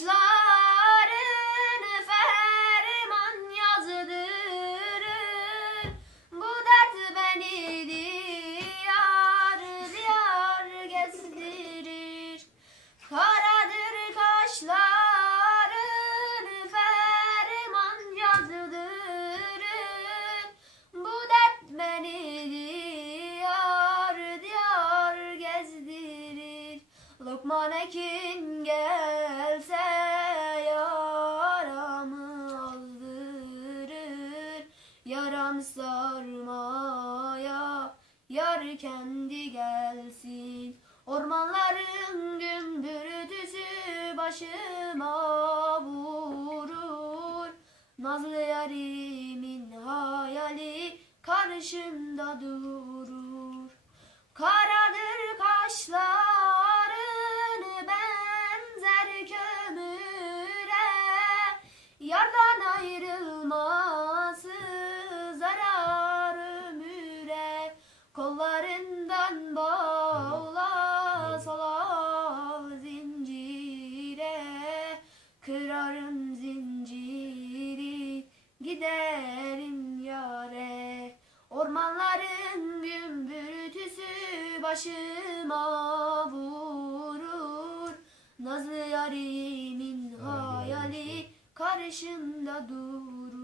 kaşlarını ferman yazdırır Bu dert beni diyar diyar gezdirir. Karadır kaşların ferman yazdırır Bu dert beni diyar diyar gezdirir. Lokman Ekin gelse Yaram sarmaya yar kendi gelsin. Ormanların gümbürtüsü başıma vurur. Nazlı yarimin hayali karşımda durur. Karadır giderim yare. Ormanların gümbürtüsü başıma vurur. Nazlı yarimin hayali karşımda durur